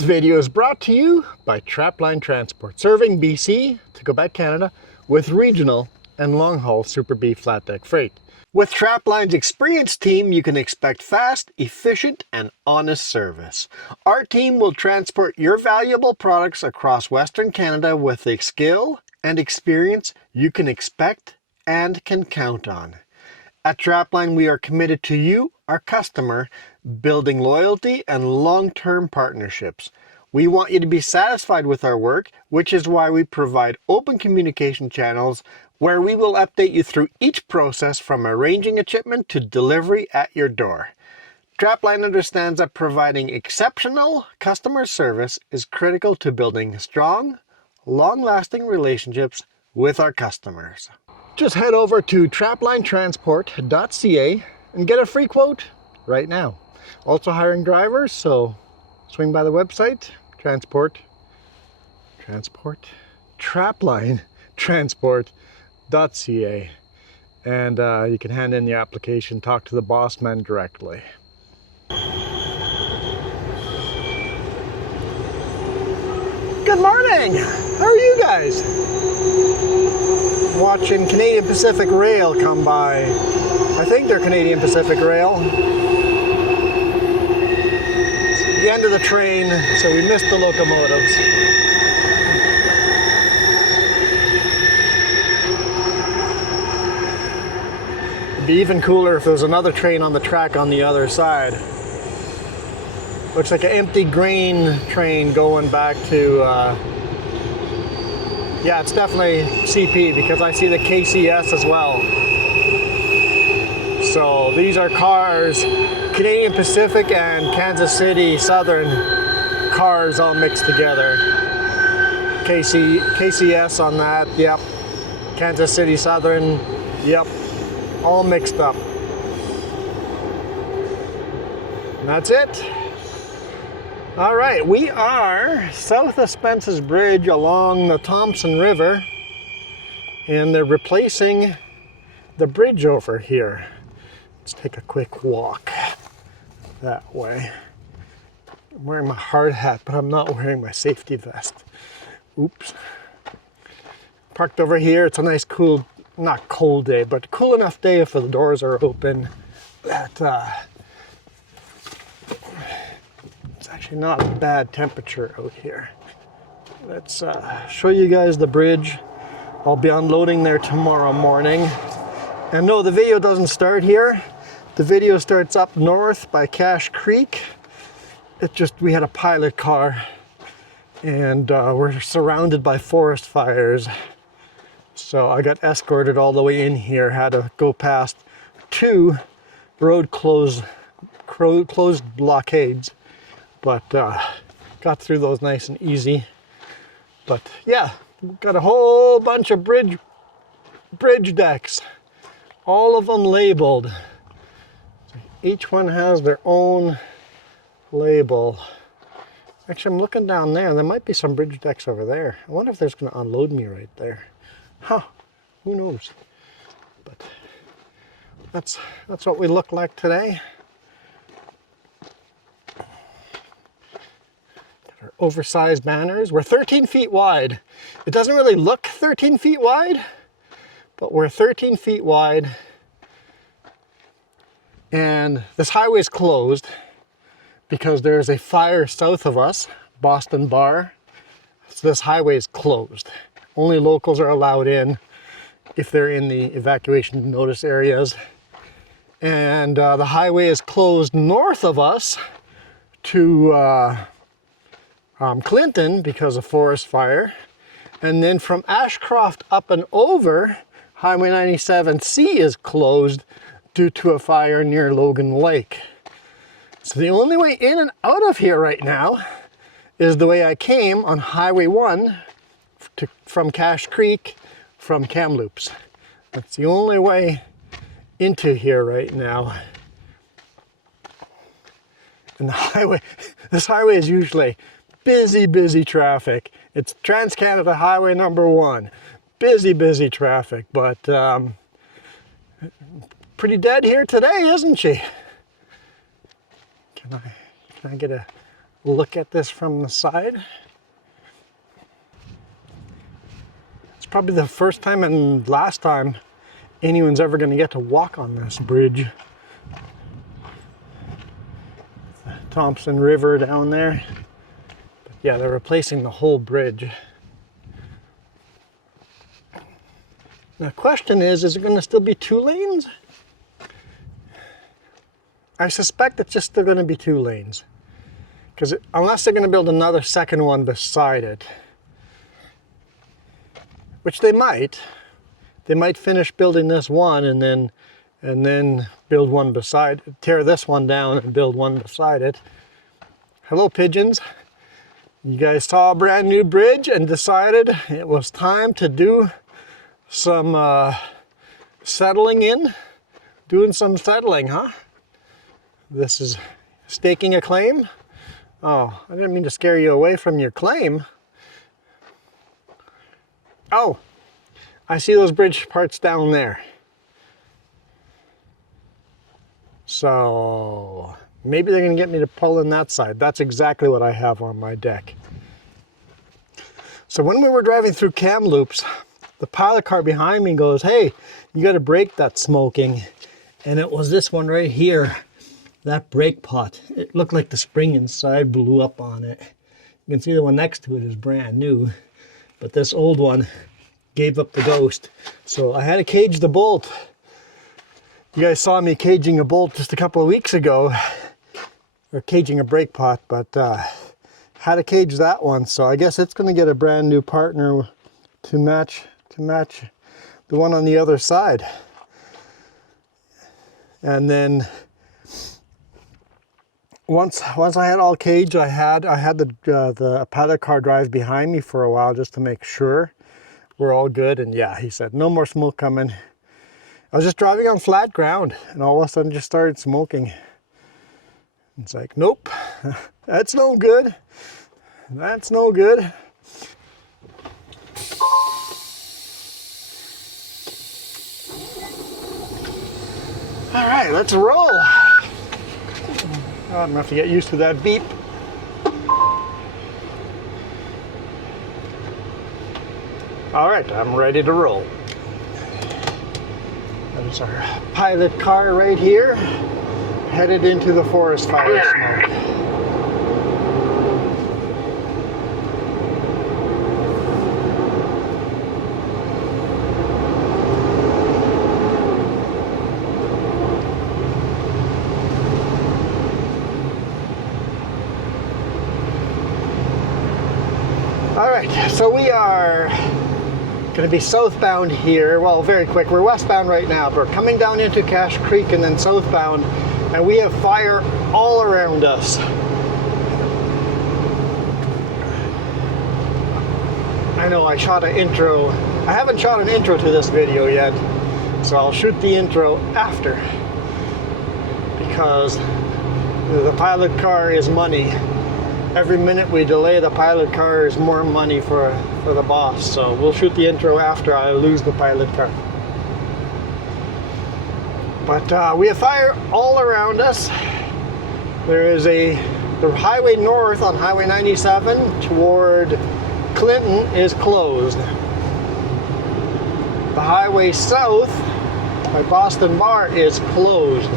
This video is brought to you by Trapline Transport, serving BC to Quebec, Canada, with regional and long-haul Super B flat deck freight. With Trapline's experienced team, you can expect fast, efficient, and honest service. Our team will transport your valuable products across Western Canada with the skill and experience you can expect and can count on. At Trapline, we are committed to you, our customer, building loyalty and long-term partnerships. We want you to be satisfied with our work, which is why we provide open communication channels where we will update you through each process from arranging a shipment to delivery at your door. Trapline understands that providing exceptional customer service is critical to building strong, long-lasting relationships with our customers. Just head over to traplinetransport.ca and get a free quote right now. Also hiring drivers, so swing by the website, traplinetransport.ca, and you can hand in the application, talk to the boss man directly. Good morning! How are you guys? Watching Canadian Pacific Rail come by. I think they're Canadian Pacific Rail. It's the end of the train, so we missed the locomotives. It'd be even cooler if there was another train on the track on the other side. Looks like an empty grain train going back to yeah, it's definitely CP because I see the KCS as well. So these are cars, Canadian Pacific and Kansas City Southern cars all mixed together. KCS on that, yep. Kansas City Southern, yep. All mixed up. And that's it. All right, we are south of Spence's Bridge along the Thompson River, and they're replacing the bridge over here. Let's take a quick walk that way. I'm wearing my hard hat, but I'm not wearing my safety vest. Oops. Parked over here. It's a nice cool, not cold day, but cool enough day if the doors are open that actually not a bad temperature out here. Let's show you guys the bridge. I'll be unloading there tomorrow morning. And no, the video doesn't start here. The video starts up north by Cache Creek. We had a pilot car and we're surrounded by forest fires. So I got escorted all the way in here, had to go past two road closed blockades. But got through those nice and easy. But yeah, we've got a whole bunch of bridge decks, all of them labeled. Each one has their own label. Actually, I'm looking down there. There might be some bridge decks over there. I wonder if there's going to unload me right there. Huh? Who knows? But that's what we look like today. Our oversized banners. We're 13 feet wide. It doesn't really look 13 feet wide, but we're 13 feet wide. And this highway is closed because there's a fire south of us, Boston Bar. So this highway is closed. Only locals are allowed in if they're in the evacuation notice areas. And the highway is closed north of us to Clinton because of forest fire, and then from Ashcroft up and over, Highway 97C is closed due to a fire near Logan Lake. So the only way in and out of here right now is the way I came on Highway 1 from Cache Creek from Kamloops. That's the only way into here right now. And this highway is usually busy traffic. It's Trans-Canada Highway number 1. Busy traffic, but pretty dead here today, isn't she? Can I get a look at this from the side. It's probably the first time and last time anyone's ever going to get to walk on this bridge. The Thompson River down there. But yeah, they're replacing the whole bridge. The question is it going to still be 2 lanes? I suspect it's just they're going to be 2 lanes. Because unless they're going to build another second one beside it, which they might finish building this one and then build one beside, tear this one down and build one beside it. Hello, pigeons. You guys saw a brand new bridge and decided it was time to do some settling in, doing some settling, huh? This is staking a claim. Oh, I didn't mean to scare you away from your claim. Oh, I see those bridge parts down there. So maybe they're going to get me to pull in that side. That's exactly what I have on my deck. So when we were driving through Kamloops, the pilot car behind me goes, "Hey, you got to brake that smoking." And it was this one right here. That brake pot, it looked like the spring inside blew up on it. You can see the one next to it is brand new, but this old one gave up the ghost. So I had to cage the bolt. You guys saw me caging a bolt just a couple of weeks ago, or caging a brake pot, but had to cage that one. So I guess it's going to get a brand new partner to match the one on the other side. And then Once I had all caged, I had the pilot car drive behind me for a while just to make sure we're all good. And yeah, he said no more smoke coming. I was just driving on flat ground and all of a sudden just started smoking. It's like, nope, that's no good. That's no good. All right, let's roll. I'm gonna have to get used to that beep. All right, I'm ready to roll. There's our pilot car right here, headed into the forest fire smoke. So we are going to be southbound here. Well, very quick. We're westbound right now, but we're coming down into Cache Creek and then southbound, and we have fire all around us. I know I shot an intro. I haven't shot an intro to this video yet, so I'll shoot the intro after, because the pilot car is money. Every minute we delay the pilot car is more money for the boss. So we'll shoot the intro after I lose the pilot car. But we have fire all around us. There is the highway north on Highway 97 toward Clinton is closed. The highway south by Boston Bar is closed.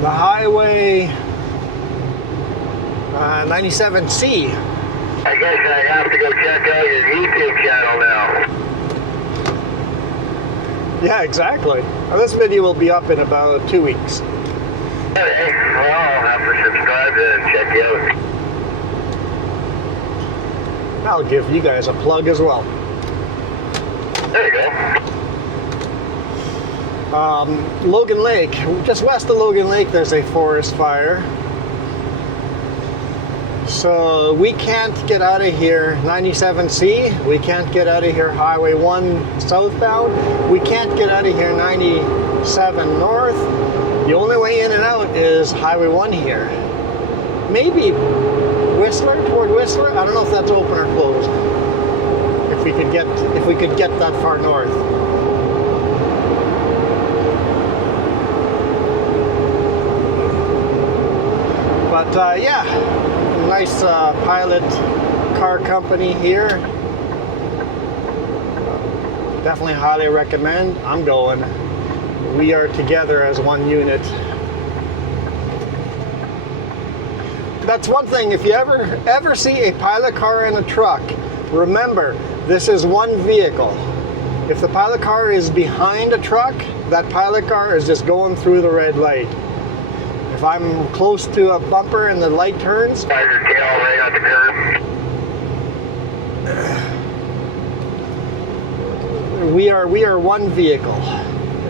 The highway 97C. I guess I have to go check out your YouTube channel now. Yeah, exactly. Well, this video will be up in about 2 weeks. Hey, well, I'll have to subscribe and check you out. I'll give you guys a plug as well. There you go. Logan Lake, just west of Logan Lake, there's a forest fire. So we can't get out of here 97C, we can't get out of here Highway 1 southbound, we can't get out of here 97 north. The only way in and out is Highway 1 here. Maybe Whistler, toward Whistler. I don't know if that's open or closed. If we could get that far north. But yeah, nice pilot car company here. Definitely highly recommend. I'm going. We are together as one unit. That's one thing. If you ever see a pilot car and a truck, remember this is one vehicle. If the pilot car is behind a truck, that pilot car is just going through the red light. If I'm close to a bumper and the light turns, we are one vehicle.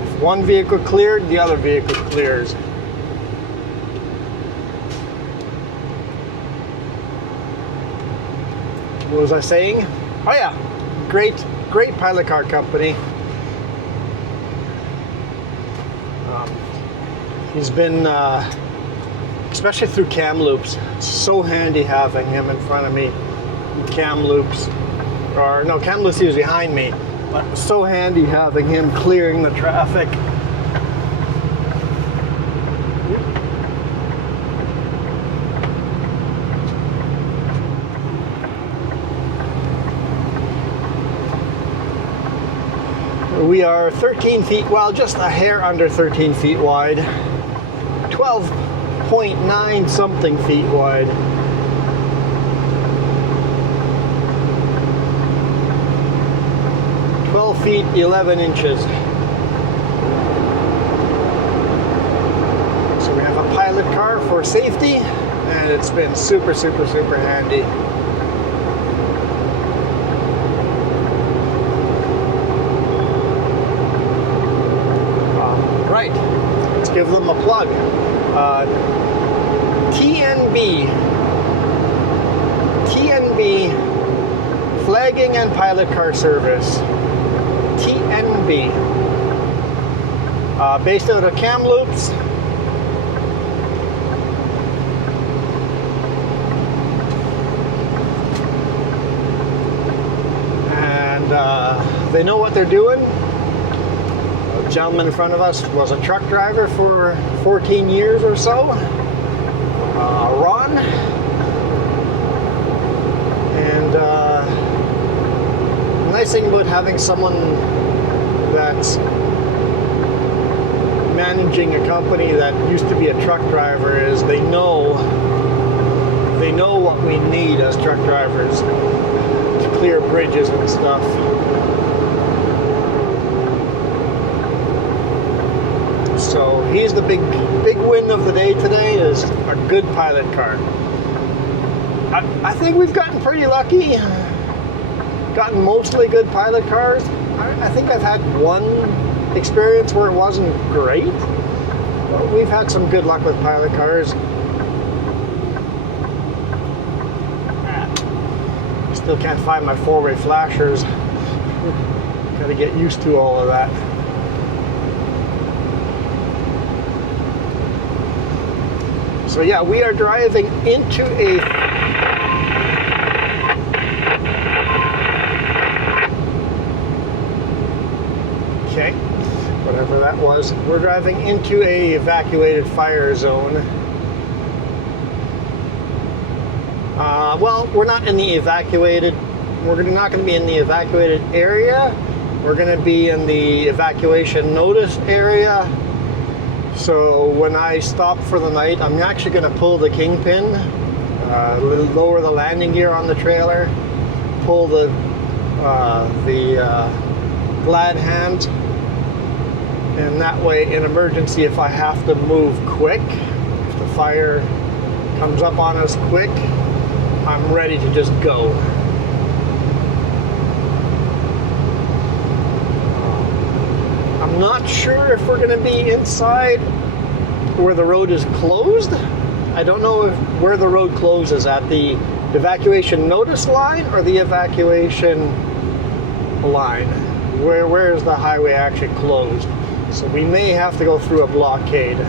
If one vehicle cleared, the other vehicle clears. What was I saying? Oh yeah, great pilot car company. He's been, especially through cam loops, so handy having him in front of me. Cam loops, or no, cam loops he was behind me, but so handy having him clearing the traffic. We are 13 feet, well, just a hair under 13 feet wide. 12.9 something feet wide. Feet 11 inches. So we have a pilot car for safety, and it's been super handy. Right, let's give them a plug. TNB Flagging and Pilot Car Service. TNB, based out of Kamloops. And they know what they're doing. The gentleman in front of us was a truck driver for 14 years or so, Ron. And the nice thing about having someone that's managing a company that used to be a truck driver is they know what we need as truck drivers to clear bridges and stuff. So he's the big win of the day today, is a good pilot car. I think we've gotten pretty lucky. Gotten mostly good pilot cars. I think I've had one experience where it wasn't great, but we've had some good luck with pilot cars. Still can't find my four-way flashers. Gotta get used to all of that. So yeah, we are driving into a whatever that was. We're driving into a evacuated fire zone. Well, we're not in the evacuated. We're not going to be in the evacuated area. We're going to be in the evacuation notice area. So when I stop for the night, I'm actually going to pull the kingpin, lower the landing gear on the trailer, pull the glad hand. And that way, in emergency, if I have to move quick, if the fire comes up on us quick, I'm ready to just go. I'm not sure if we're going to be inside where the road is closed. I don't know where the road closes, at the evacuation notice line or the evacuation line. Where is the highway actually closed? So we may have to go through a blockade.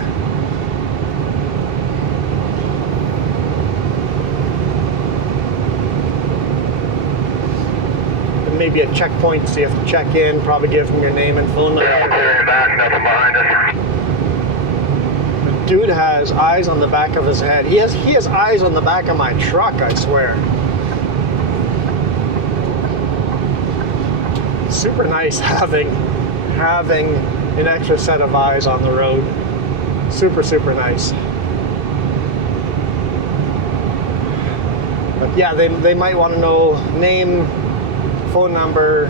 And maybe a checkpoint, so you have to check in, probably give them your name and phone number. Yeah, clear back, nothing behind us. Dude has eyes on the back of his head. He has eyes on the back of my truck, I swear. Super nice having an extra set of eyes on the road. Super, super nice. But yeah, they might want to know name, phone number,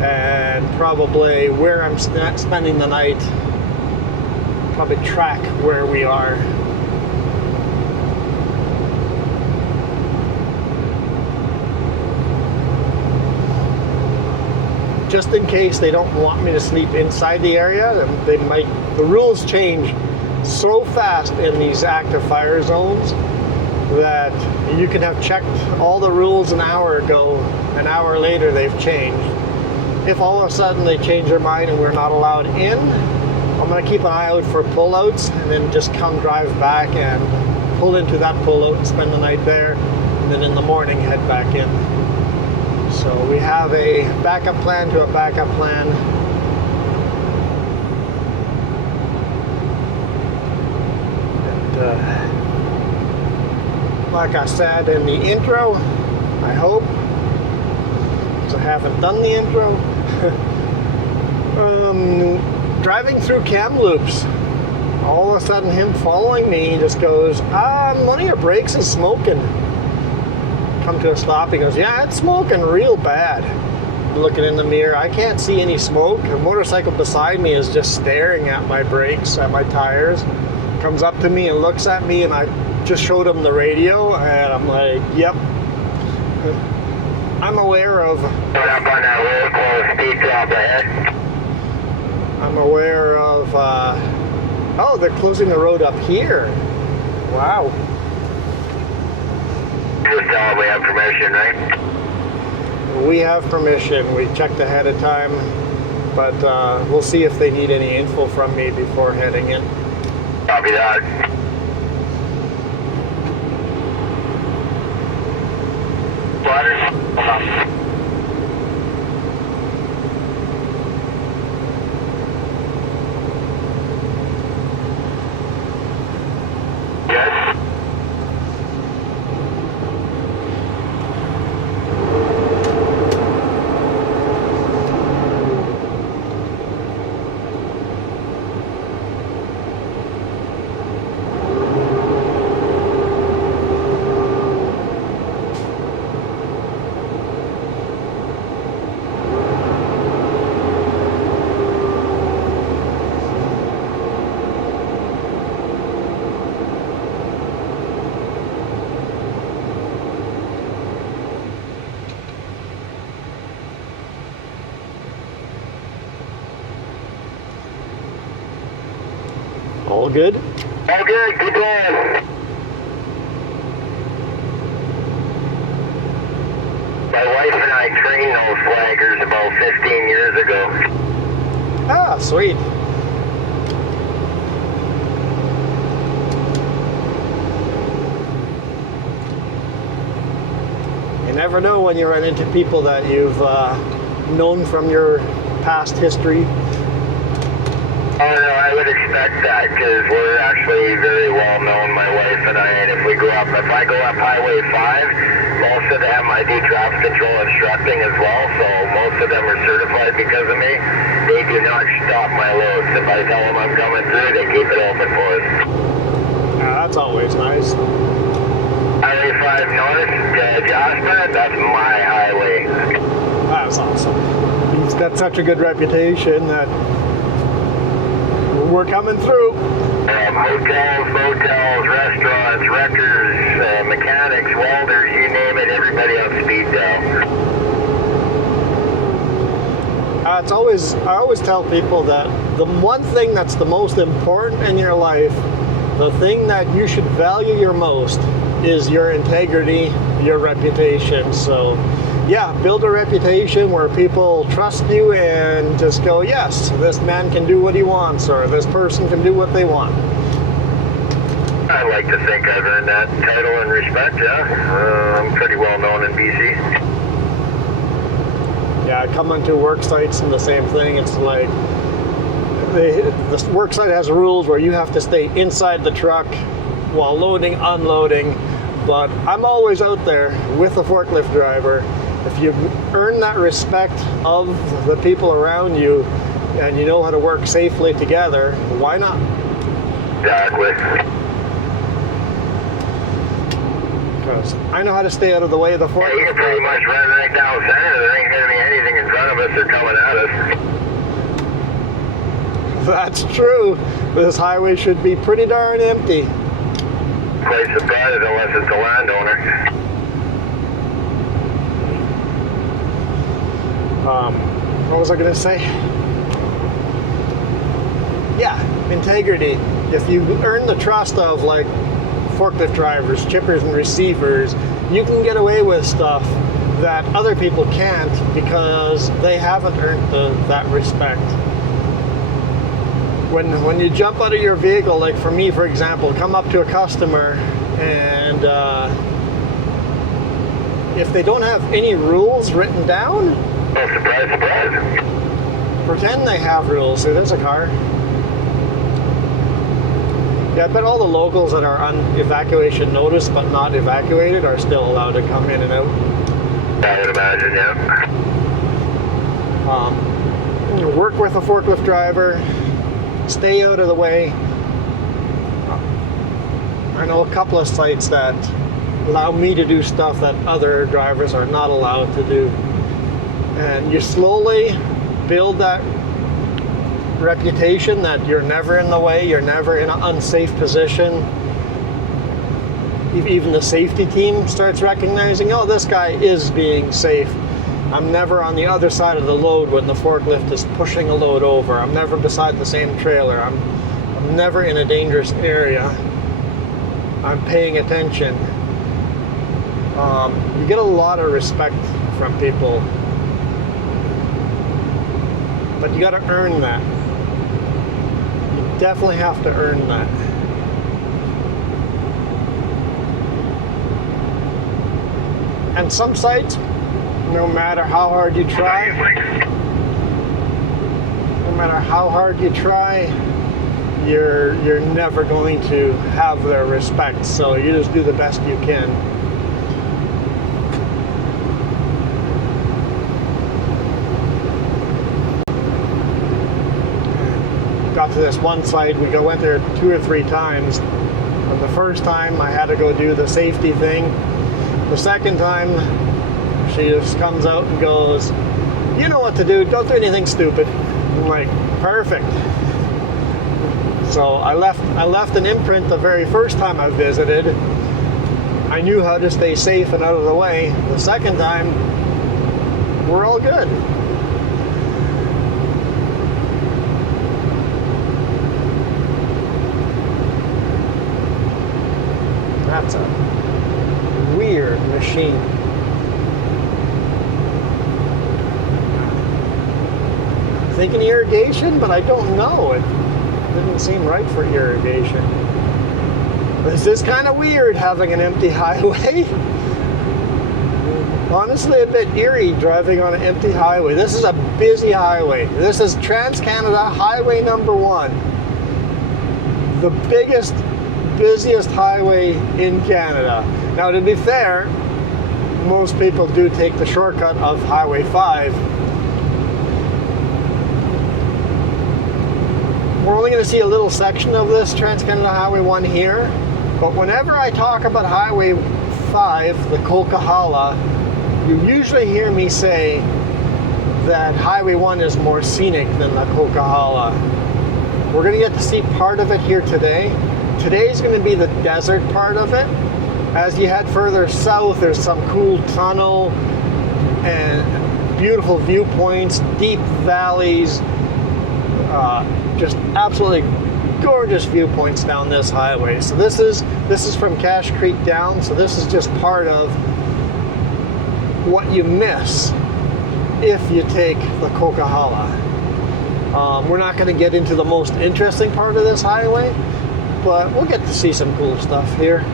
and probably where I'm spending the night. Probably track where we are. Just in case they don't want me to sleep inside the area, the rules change so fast in these active fire zones that you can have checked all the rules an hour ago, an hour later they've changed. If all of a sudden they change their mind and we're not allowed in, I'm going to keep an eye out for pullouts and then just come drive back and pull into that pullout and spend the night there, and then in the morning head back in. So we have a backup plan to a backup plan. And like I said in the intro, I hope, because I haven't done the intro, driving through Kamloops, all of a sudden him following me, he just goes, one of your brakes is smoking. Come to a stop, he goes, yeah, it's smoking real bad. I'm looking in the mirror, I can't see any smoke. A motorcycle beside me is just staring at my brakes, at my tires. Comes up to me and looks at me, and I just showed him the radio, and I'm like, yep. I'm aware of... I'm aware of... oh, they're closing the road up here. Wow. Just tell them we have permission, right? We have permission. We checked ahead of time, but we'll see if they need any info from me before heading in. Copy that. Waters? Yes. All good? All good, good plan. My wife and I trained those flaggers about 15 years ago. Ah, sweet. You never know when you run into people that you've known from your past history. Oh no, I would expect that because we're actually very well known, my wife and I, and if I go up Highway 5, most of them I do traffic control instructing as well, so most of them are certified because of me. They do not stop my loads. If I tell them I'm coming through, they keep it open for us. That's always nice. Highway 5 North, Jasper, that's my highway. That's awesome. He's got such a good reputation that we're coming through. Hotels, motels, restaurants, wreckers, mechanics, welders, you name it, everybody on speed dial. I always tell people that the one thing that's the most important in your life, the thing that you should value your most, is your integrity, your reputation. So yeah, build a reputation where people trust you and just go, yes, this man can do what he wants, or this person can do what they want. I like to think I've earned that title and respect, yeah. I'm pretty well known in BC. Yeah, I come onto work sites and the same thing. It's like, the work site has rules where you have to stay inside the truck while loading, unloading, but I'm always out there with the forklift driver. If you earn that respect of the people around you and you know how to work safely together, why not? Exactly. Because I know how to stay out of the way of the Yeah, forklift. you can pretty much run right down center. There ain't going to be anything in front of us or coming at us. That's true. This highway should be pretty darn empty. Quite surprised unless it's the landowner. What was I going to say? Yeah, integrity. If you earn the trust of like forklift drivers, chippers, and receivers, you can get away with stuff that other people can't because they haven't earned that respect. When you jump out of your vehicle, like for me, for example, come up to a customer and if they don't have any rules written down, Oh, surprise, surprise. pretend they have rules. See, there's a car. Yeah, I bet all the locals that are on evacuation notice but not evacuated are still allowed to come in and out. I would imagine, yeah. Work with a forklift driver. Stay out of the way. I know a couple of sites that allow me to do stuff that other drivers are not allowed to do. And you slowly build that reputation that you're never in the way, you're never in an unsafe position. Even the safety team starts recognizing, oh, this guy is being safe. I'm never on the other side of the load when the forklift is pushing a load over. I'm never beside the same trailer. I'm never in a dangerous area. I'm paying attention. You get a lot of respect from people. But you got to earn that. You definitely have to earn that. And some sites, no matter how hard you try, you're never going to have their respect. So you just do the best you can. Got to this one site, we went there 2 or 3 times. And the first time I had to go do the safety thing. The second time, she just comes out and goes, you know what to do, don't do anything stupid. I'm like, perfect. So I left an imprint the very first time I visited. I knew how to stay safe and out of the way. The second time, we're all good. That's a weird machine. I'm thinking irrigation, but I don't know. It didn't seem right for irrigation. Is this kind of weird having an empty highway? Honestly, a bit eerie driving on an empty highway. This is a busy highway. This is Trans-Canada Highway number 1. The busiest highway in Canada. Now, to be fair, most people do take the shortcut of Highway 5. We're only going to see a little section of this Trans-Canada Highway 1 here, but whenever I talk about Highway 5, the Coquihalla, you usually hear me say that Highway 1 is more scenic than the Coquihalla. We're going to get to see part of it here today. Today's going to be the desert part of it. As you head further south, there's some cool tunnel and beautiful viewpoints, deep valleys, just absolutely gorgeous viewpoints down this highway. So this is from Cache Creek down. So this is just part of what you miss if you take the Coquihalla. We're not going to get into the most interesting part of this highway, but we'll get to see some cool stuff here.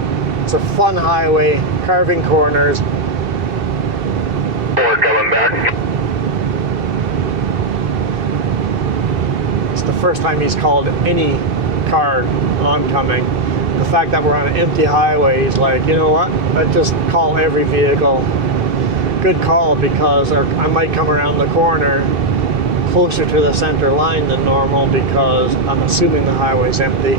It's a fun highway, carving corners. We're coming back. it's the first time he's called any car oncoming. The fact that we're on an empty highway, he's like, you know what? Let's just call every vehicle. Good call, because I might come around the corner closer to the center line than normal because I'm assuming the highway's empty.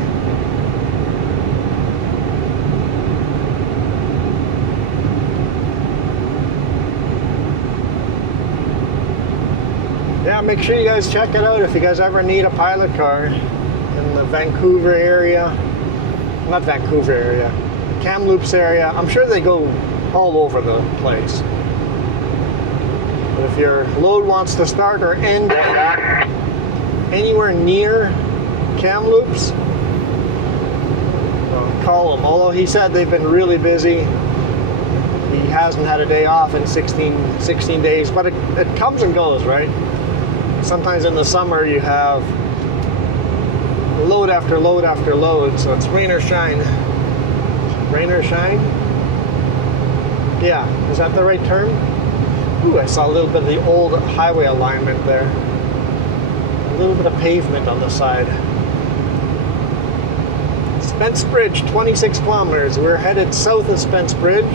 Yeah, make sure you guys check it out if you guys ever need a pilot car in the Vancouver area. Not Vancouver area, Kamloops area. I'm sure they go all over the place. But if your load wants to start or end anywhere near Kamloops, call them. Although he said they've been really busy. He hasn't had a day off in 16 days, but it comes and goes, right? Sometimes in the summer you have load after load after load, so it's rain or shine. Rain or shine? Yeah, is that the right term? Ooh, I saw a little bit of the old highway alignment there. A little bit of pavement on the side. Spence Bridge, 26 kilometers. We're headed south of Spence Bridge.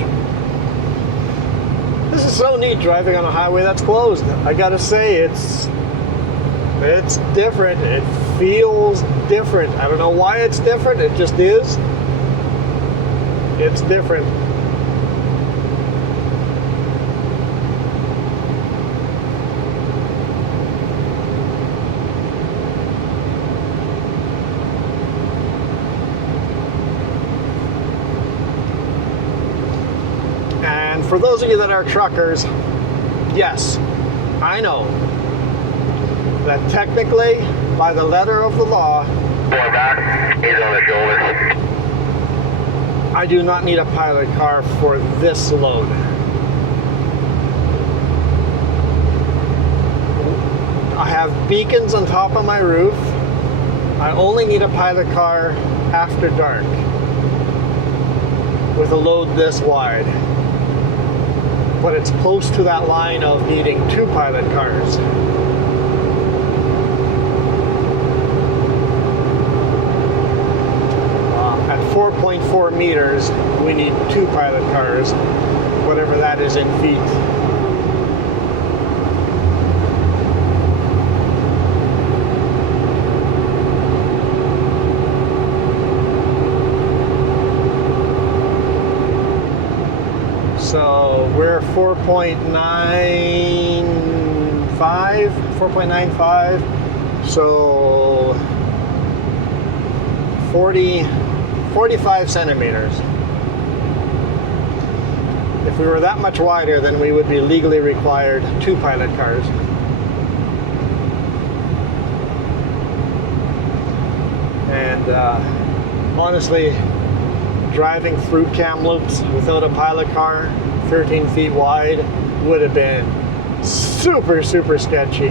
This is so neat, driving on a highway that's closed. I gotta say, it's different. It feels different. I don't know why it's different. It just is. It's different. And for those of you that are truckers, yes, I know that technically, by the letter of the law, I do not need a pilot car for this load. I have beacons on top of my roof. I only need a pilot car after dark with a load this wide. But it's close to that line of needing 2 pilot cars. At 4.4 meters, we need 2 pilot cars, whatever that is in feet. So we're 4.95, so 45 centimeters. If we were that much wider, then we would be legally required 2 pilot cars. And honestly, driving through Kamloops without a pilot car, 13 feet wide, would have been super, super sketchy.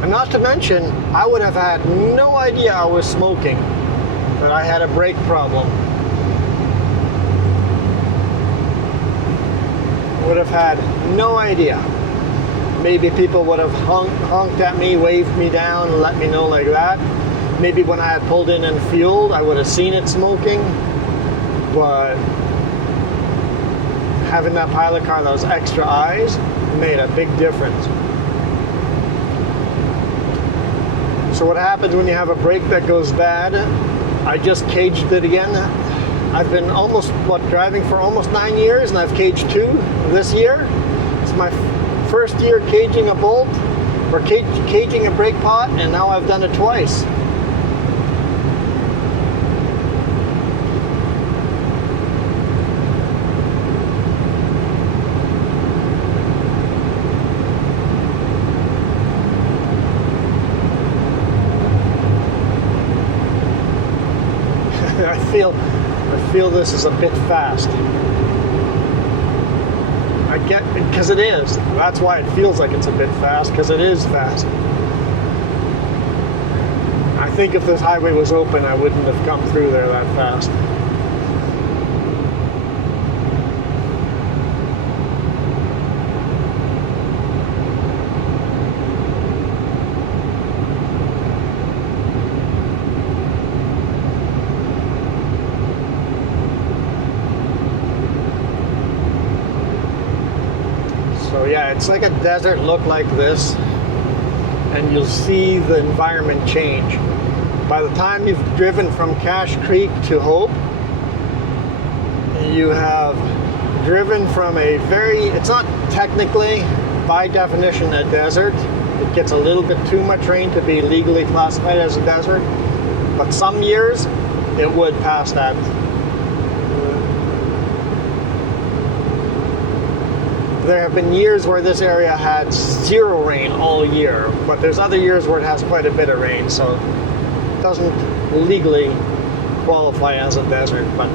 And not to mention, I would have had no idea I was smoking, that I had a brake problem. Would have had no idea. Maybe people would have honked at me, waved me down, and let me know like that. Maybe when I had pulled in and fueled, I would have seen it smoking. But having that pilot car, those extra eyes, made a big difference. So what happens when you have a brake that goes bad? I just caged it again. I've been driving for almost 9 years, and I've caged 2 this year. It's my first year caging a bolt, or caging a brake pot, and now I've done it twice. I feel this is a bit fast. I get it, because it is. That's why it feels like it's a bit fast, because it is fast. I think if this highway was open, I wouldn't have come through there that fast. it's like a desert look like this, and you'll see the environment change. By the time you've driven from Cache Creek to Hope, you have driven from a it's not technically, by definition, a desert. It gets a little bit too much rain to be legally classified as a desert, but some years it would pass that. There have been years where this area had 0 rain all year, but there's other years where it has quite a bit of rain, so it doesn't legally qualify as a desert. But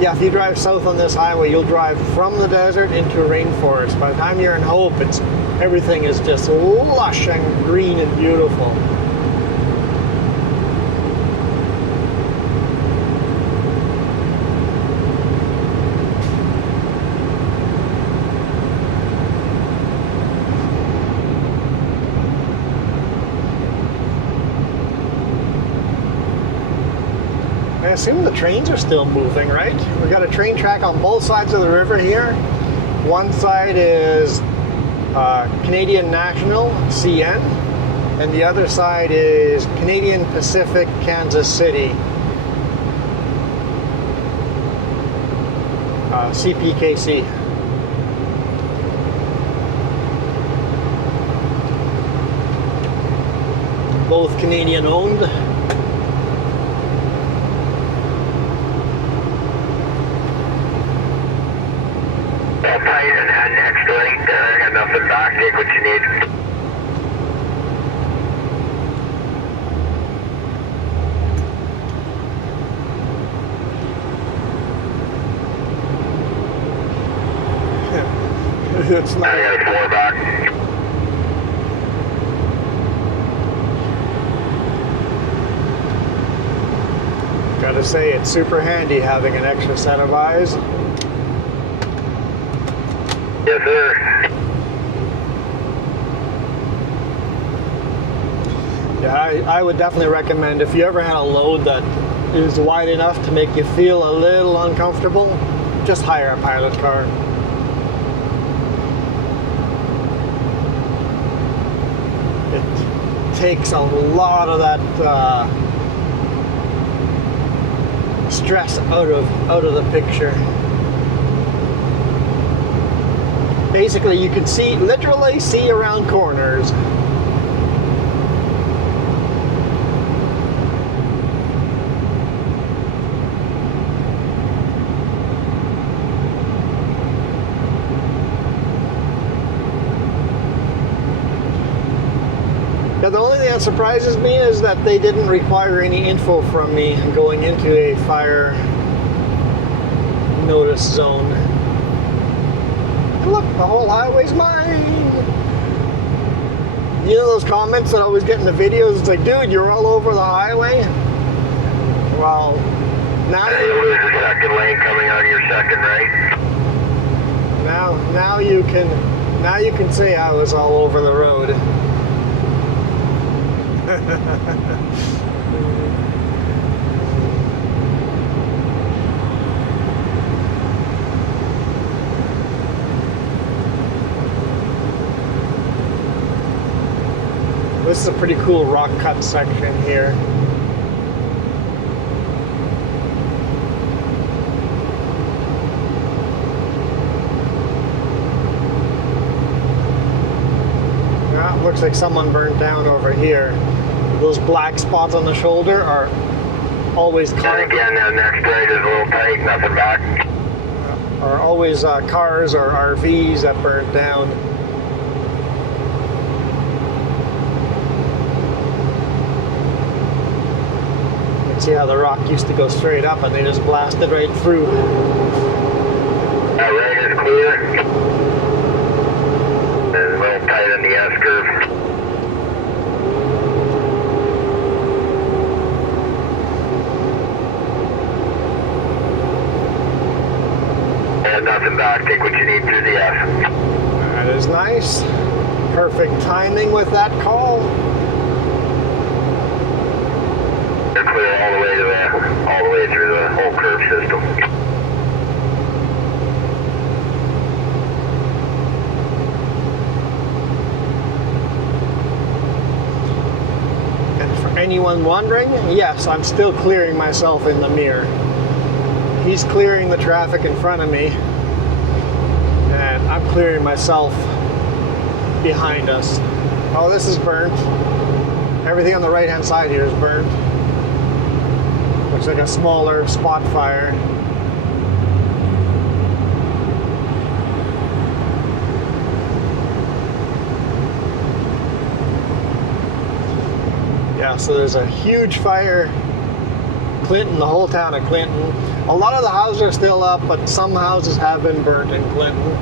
yeah, if you drive south on this highway, you'll drive from the desert into a rainforest. By the time you're in Hope, everything is just lush and green and beautiful. I assume the trains are still moving, right? We've got a train track on both sides of the river here. One side is Canadian National, CN, and the other side is Canadian Pacific, Kansas City, CPKC. Both Canadian owned. Tighten that next link there. I got nothing back. Take what you need. It's not. I got 4 back. Gotta say, it's super handy having an extra set of eyes. Yes, sir. Yeah, I would definitely recommend, if you ever had a load that is wide enough to make you feel a little uncomfortable, just hire a pilot car. It takes a lot of that stress out of the picture. Basically, you can literally see around corners. Now, the only thing that surprises me is that they didn't require any info from me going into a fire notice zone. Look, the whole highway's mine. You know those comments that I always get in the videos? It's like, dude, you're all over the highway. Well, now there's a second lane coming out of your second right. Now you can say I was all over the road. This is a pretty cool rock cut section here. Yeah, looks like someone burned down over here. Those black spots on the shoulder are always cars. And again, that next right is a little tight, nothing back. Are always cars or RVs that burned down. See how the rock used to go straight up and they just blasted right through. That right is clear. It's a little tight on the S-curve. And nothing back. Take what you need through the S. That is nice. Perfect timing with that call. They're clear all the way through the whole curve system. anyone wondering, yes, I'm still clearing myself in the mirror. He's clearing the traffic in front of me, and I'm clearing myself behind us. Oh, this is burnt. Everything on the right hand side here is burnt. Looks like a smaller spot fire. Yeah, so there's a huge fire. Clinton, the whole town of Clinton. A lot of the houses are still up, but some houses have been burnt in Clinton.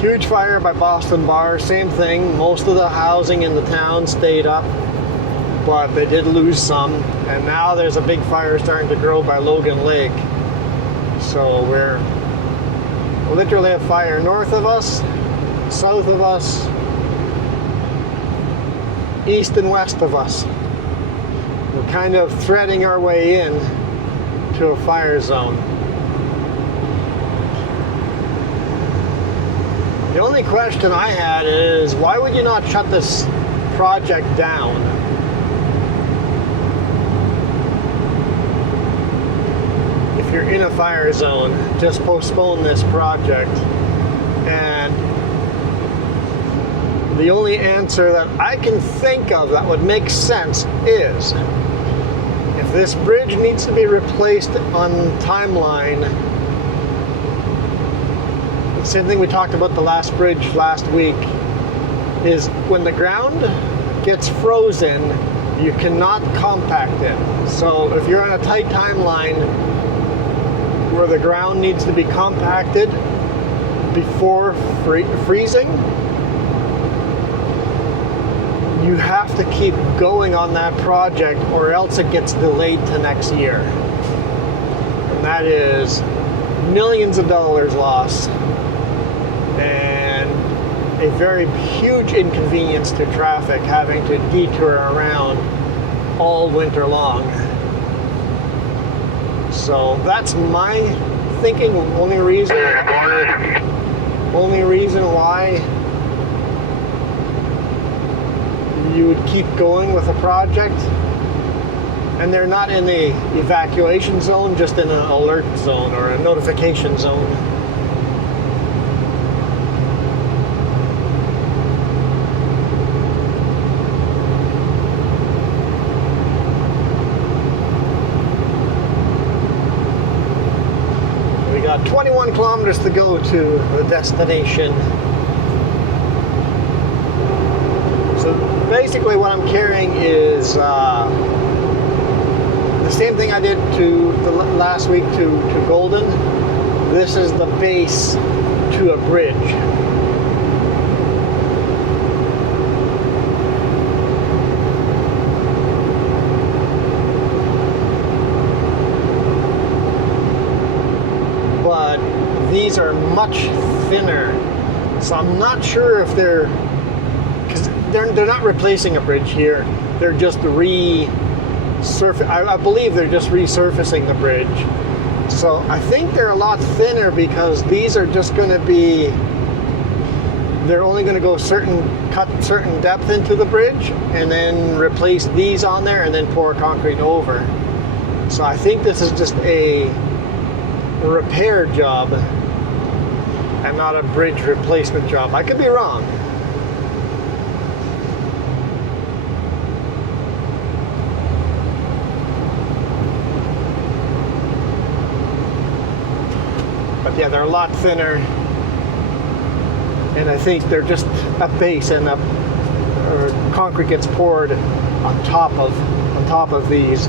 Huge fire by Boston Bar, same thing. Most of the housing in the town stayed up, but they did lose some. And now there's a big fire starting to grow by Logan Lake. So we're literally have fire north of us, south of us, east and west of us. We're kind of threading our way in to a fire zone. The only question I had is, why would you not shut this project down? If you're in a fire zone, just postpone this project. And the only answer that I can think of that would make sense is, if this bridge needs to be replaced on timeline, the same thing we talked about the last bridge last week, is when the ground gets frozen, you cannot compact it. So if you're on a tight timeline where the ground needs to be compacted before freezing, you have to keep going on that project, or else it gets delayed to next year. And that is millions of dollars lost, and a very huge inconvenience to traffic, having to detour around all winter long. So that's my thinking. Only reason why you would keep going with a project. And they're not in the evacuation zone, just in an alert zone or a notification zone. We got 21 kilometers to go to the destination. So basically what I'm carrying is the same thing I did to the last week to Golden. This is the base to a bridge. But these are much thinner, so I'm not sure if they're not replacing a bridge here. They're just I believe they're just resurfacing the bridge. So I think they're a lot thinner, because these are just going to be, they're only going to go cut certain depth into the bridge, and then replace these on there, and then pour concrete over. So I think this is just a repair job and not a bridge replacement job. I could be wrong. But yeah, they're a lot thinner, and I think they're just a base, and concrete gets poured on top of these.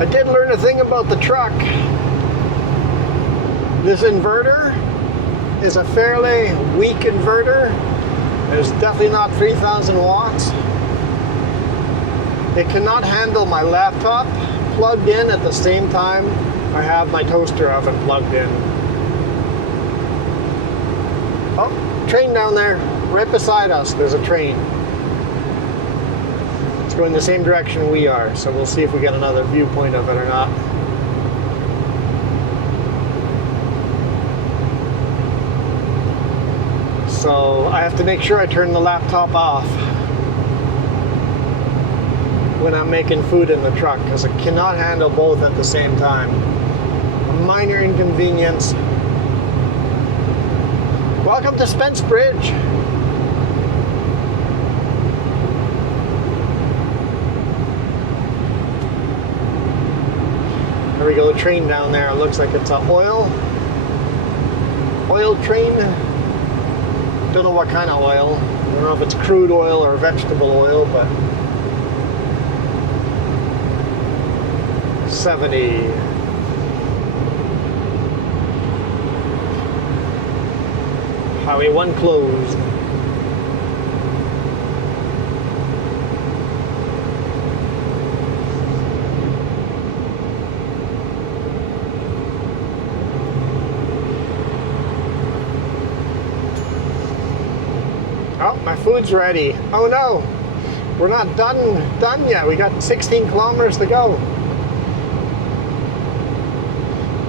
I did learn a thing about the truck. This inverter is a fairly weak inverter. It's definitely not 3,000 watts. It cannot handle my laptop plugged in at the same time I have my toaster oven plugged in. Oh, train down there, right beside us. There's a train. going the same direction we are, so we'll see if we get another viewpoint of it or not. So I have to make sure I turn the laptop off when I'm making food in the truck, because I cannot handle both at the same time. A minor inconvenience. Welcome to Spence Bridge. There we go, the train down there. It looks like it's a oil train. Don't know what kind of oil. I don't know if it's crude oil or vegetable oil, but 70. Highway 1 closed. Oh, my food's ready. Oh no, we're not done yet. We got 16 kilometers to go.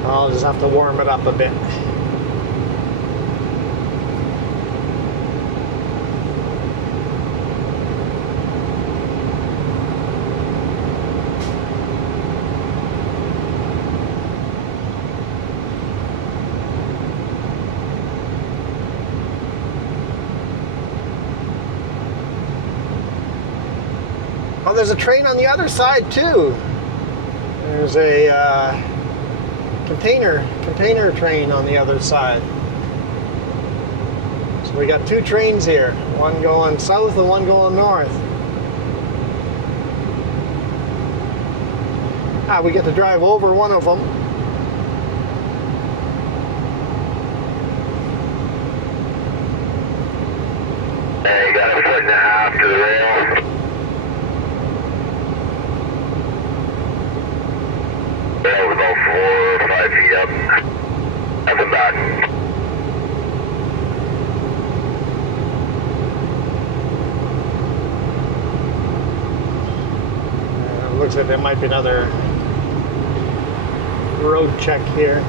I'll just have to warm it up a bit. Oh, there's a train on the other side too. There's a container train on the other side. So we got two trains here, one going south and one going north. We get to drive over one of them. You got a 1.5 foot to the rail. Rail's about 4 or 5 feet up. Nothing bad. Looks like there might be another road check here.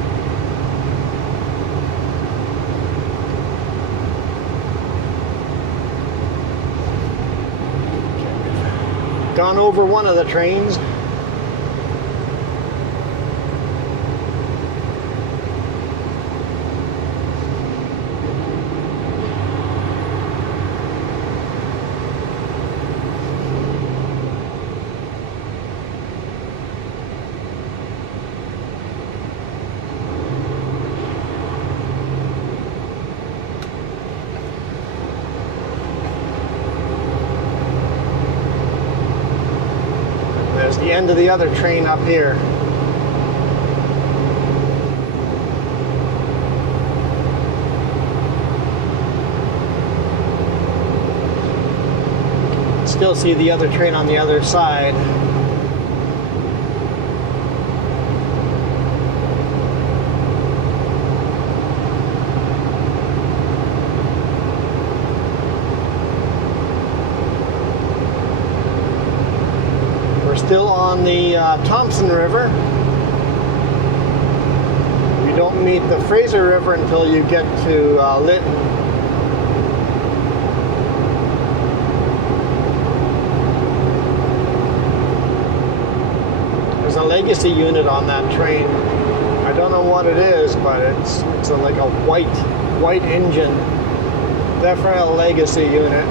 Gone over one of the trains. There's the end of the other train up here. Still see the other train on the other side. Still on the Thompson River. You don't meet the Fraser River until you get to Lytton. There's a legacy unit on that train. I don't know what it is, but it's like a white engine. Definitely a legacy unit.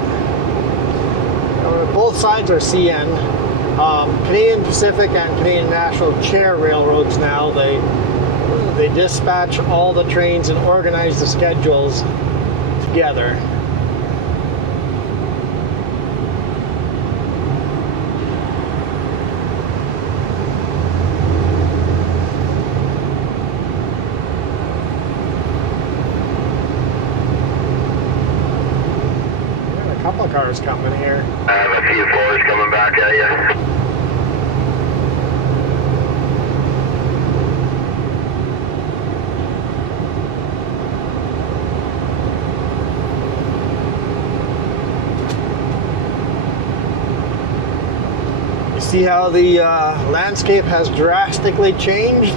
Both sides are CN. Canadian Pacific and Canadian National share railroads now. They dispatch all the trains and organize the schedules together. There's a couple of cars coming here. I have a few fours coming back at you. See how the landscape has drastically changed?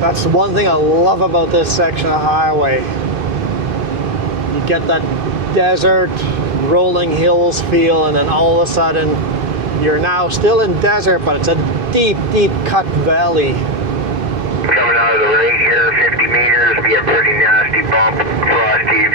That's the one thing I love about this section of highway. You get that desert, rolling hills feel, and then all of a sudden you're now still in desert, but it's a deep, deep cut valley. Coming out of the rain here, 50 meters, be a pretty nasty bump, frost heave.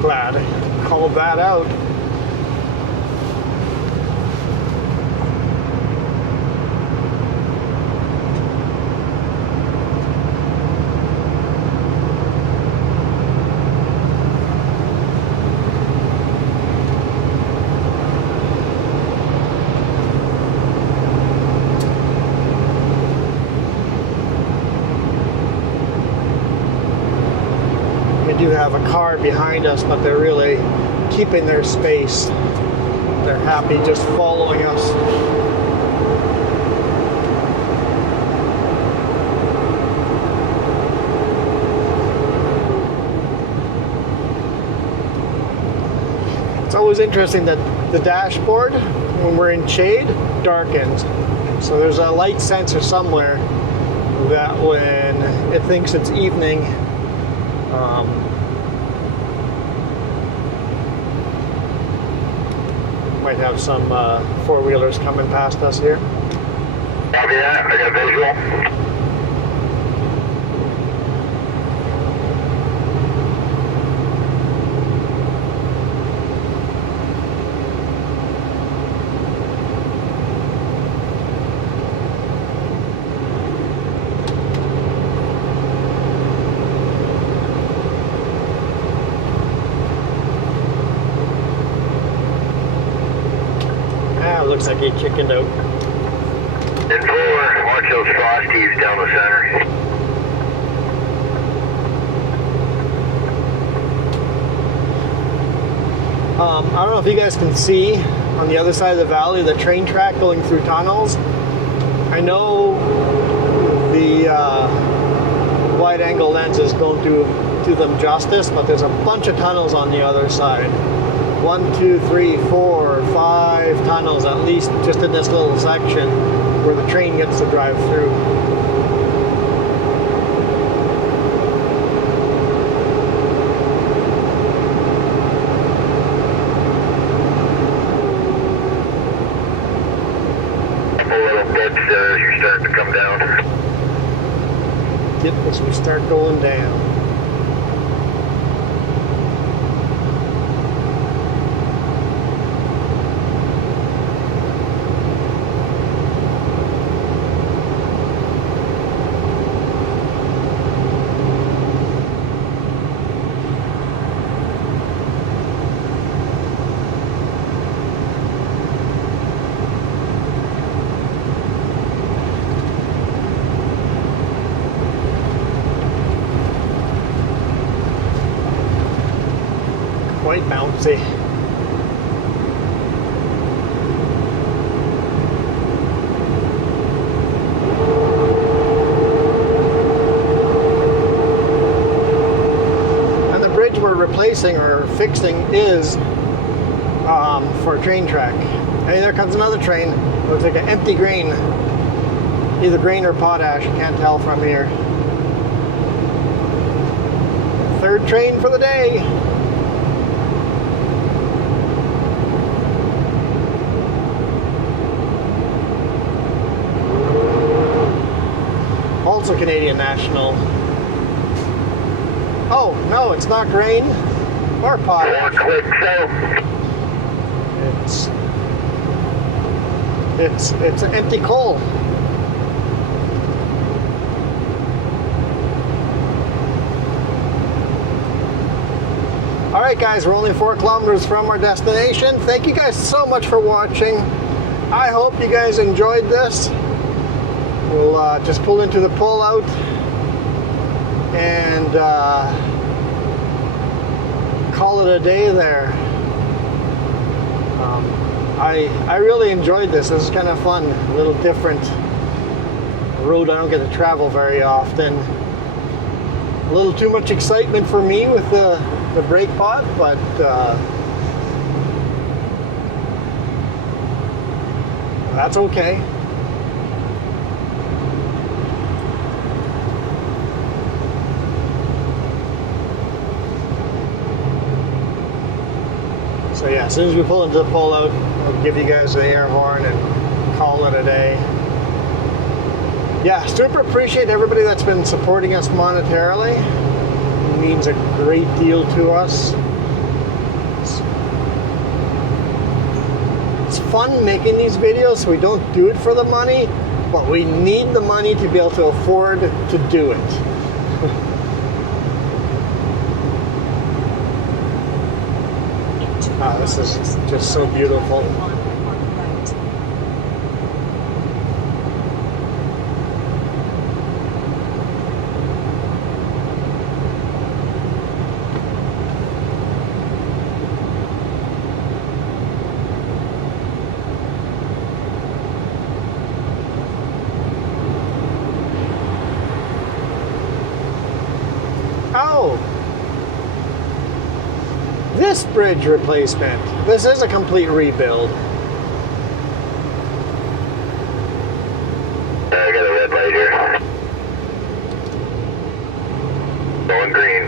Glad I called that out. Do have a car behind us, but they're really keeping their space. They're happy just following us. It's always interesting that the dashboard, when we're in shade, darkens. So there's a light sensor somewhere that when it thinks it's evening, might have some four-wheelers coming past us here. Copy that, I got visual. Looks like he chickened out. And forward, watch those frosties down the center. I don't know if you guys can see on the other side of the valley the train track going through tunnels. I know the wide-angle lenses don't do them justice, but there's a bunch of tunnels on the other side. 1, 2, 3, 4, 5 tunnels at least just in this little section where the train gets to drive through. Couple little dips there as you're starting to come down. Yep, as we start going down. Quite bouncy. And the bridge we're replacing or fixing is for a train track. Hey, there comes another train. Looks like an empty grain. Either grain or potash, you can't tell from here. Third train for the day. Also Canadian National. Oh, no, it's not grain or potash. It's an empty coal. Alright guys, we're only 4 kilometers from our destination. Thank you guys so much for watching. I hope you guys enjoyed this. We'll just pull into the pull-out and call it a day there. I really enjoyed this. This is kind of fun, a little different. A road I don't get to travel very often. A little too much excitement for me with the brake pot, but that's okay. So yeah, as soon as we pull into the pullout, I'll give you guys the air horn and call it a day. Yeah, super appreciate everybody that's been supporting us monetarily. It means a great deal to us. It's fun making these videos, so we don't do it for the money, but we need the money to be able to afford to do it. Wow, this is just so beautiful. Oh! This bridge replacement. This is a complete rebuild. I got a red light here. Going green.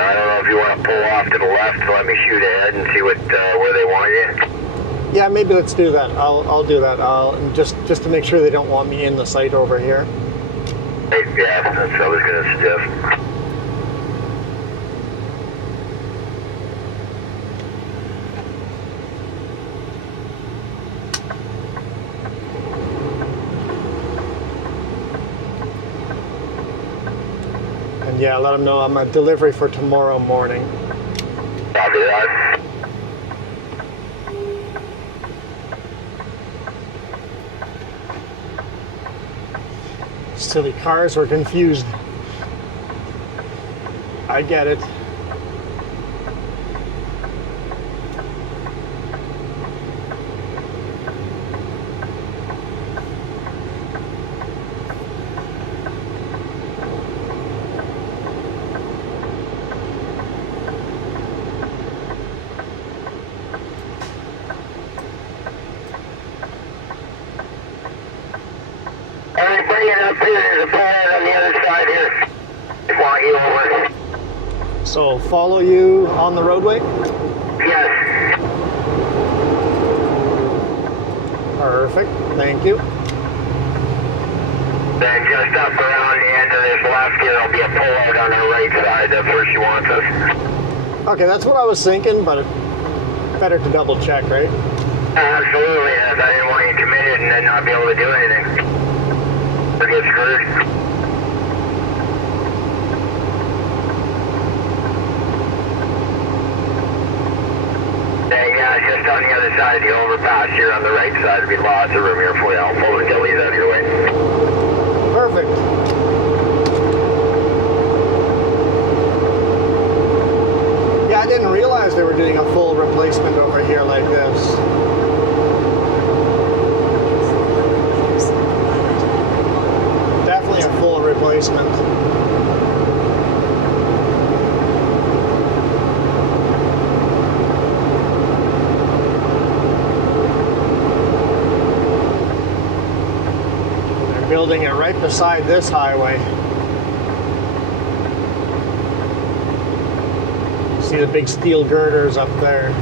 I don't know if you want to pull off to the left to let me shoot ahead and see what where they want you. Yeah, maybe let's do that. I'll do that. I'll just to make sure they don't want me in the site over here. Yeah, that's what I was going to suggest. And yeah, let them know I'm at delivery for tomorrow morning. Copy that. Silly cars were confused. I get it. Alright, bring it up here. There's a pullout on the other side here. They want you over. So follow you on the roadway? Yes. Perfect, thank you. Then just up around the end of this left here, there'll be a pullout on our right side. That's where she wants us. Okay, that's what I was thinking, but better to double check, right? Absolutely. I didn't want you committed and then not be able to do anything. Or get screwed. Yeah, just on the other side of the overpass here on the right side. There'll be lots of room here for you. I'll pull the dillies out of your way. Perfect. Yeah, I didn't realize they were doing a full replacement over here like this. Definitely a full replacement. Building it right beside this highway. See the big steel girders up there.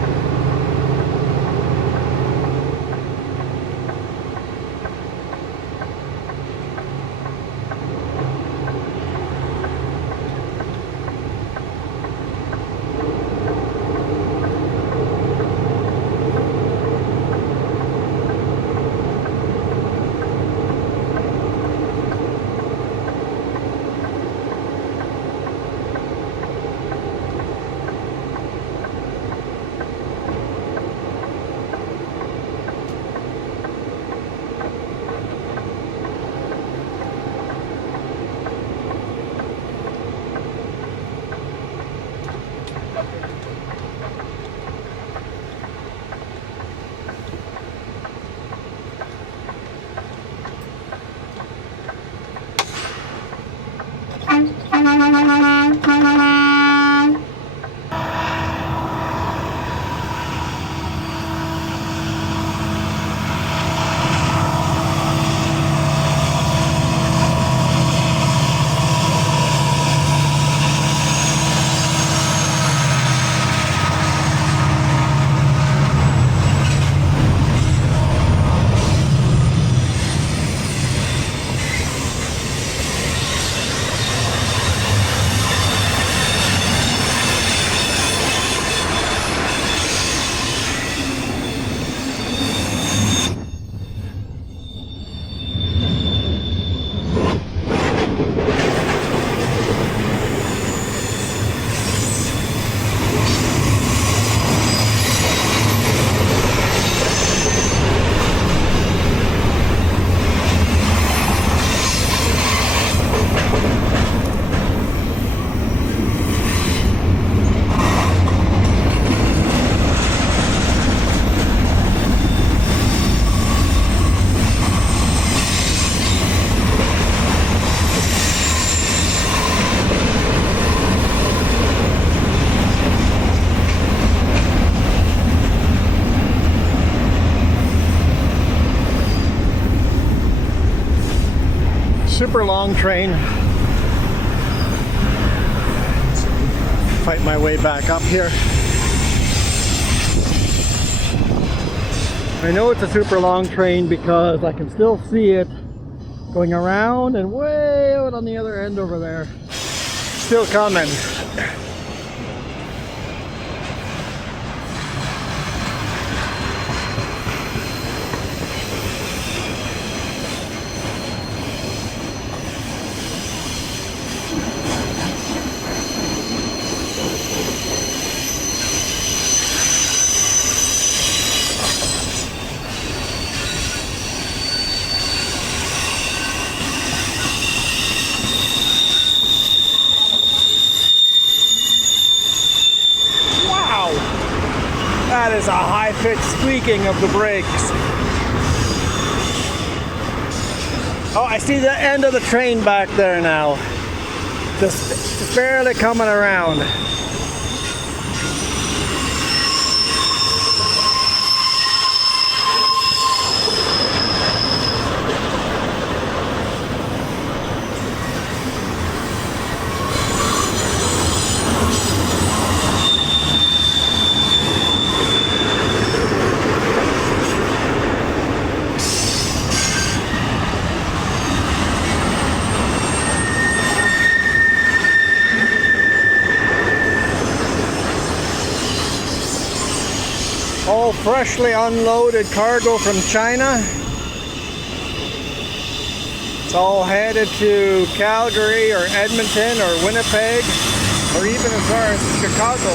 super long train. Fight my way back up here. I know it's a super long train because I can still see it going around and way out on the other end over there. Still coming. That is a high-pitched squeaking of the brakes. Oh, I see the end of the train back there now. Just barely coming around. All freshly unloaded cargo from China. It's all headed to Calgary or Edmonton or Winnipeg or even as far as Chicago.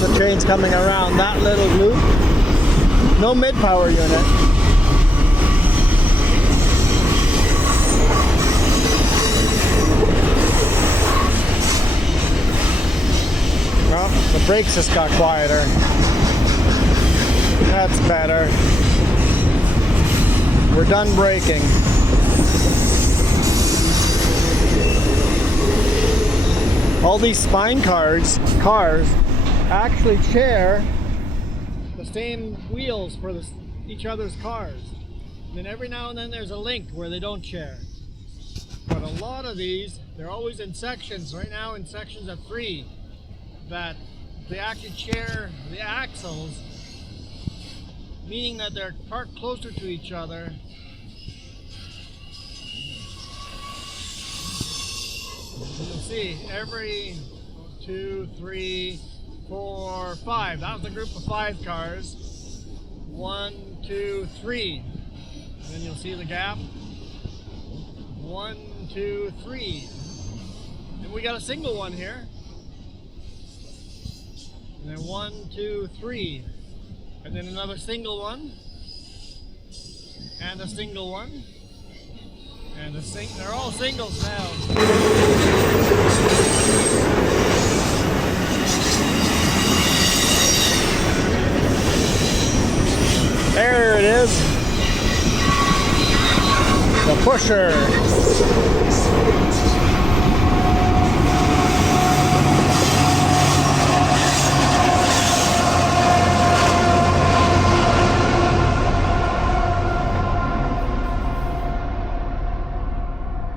The train's coming around that little loop. No mid-power unit. Well, the brakes just got quieter. That's better. We're done braking. All these spine cars actually share the same wheels for each other's cars. And then every now and then there's a link where they don't share. But a lot of these, they're always in sections, right now in sections of 3, that they actually share the axles, meaning that they're parked closer to each other. You'll see every 2, 3, 4, 5. That was a group of 5 cars. 1, 2, 3. And then you'll see the gap. 1, 2, 3. And we got a single one here. And then 1, 2, 3. And then another single one. And a single one. And they're all singles now. There it is. The pusher.